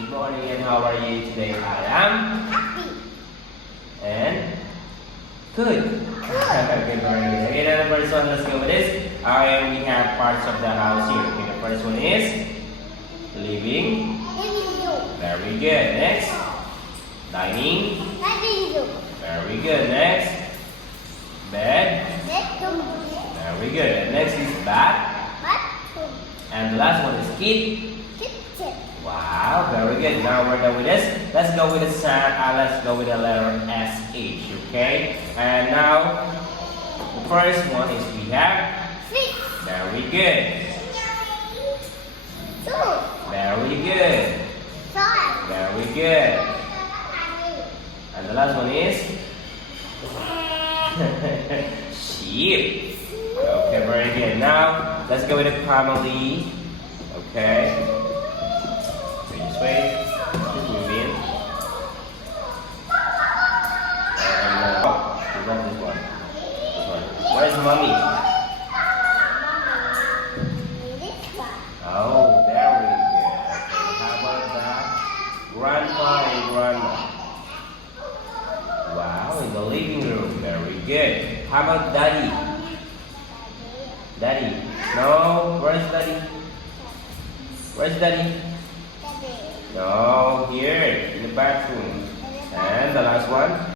Good morning, and how are you today? I am Happy. and good. Okay, very good. Okay, now the first one, let's go with this. Alright, we have parts of the house here. Okay, the first one is living. Living room. Very good. Next, dining. Living room. Very good. Next, bed. Bedroom. Very good. And next is bath. Bathroom. And the last one is kitchen. Kitchen. Wow, very good. Now we're done with this. Let's go with the let's go with the letter SH, okay? And now the first one is we have Fish. very good. Soup. Very good. Salt. Very good. And the last one is sheep. Okay, very good. Now let's go with the family. Okay. So just wait. Just move in. And we got this one. This one. Where's mommy? This one. Oh, very good. Okay, how about that? Grandpa and grandma. Wow, in the living room. Very good. How about daddy? Daddy. No, where's daddy? Where's daddy? Daddy. No, here in the bathroom. And the last one.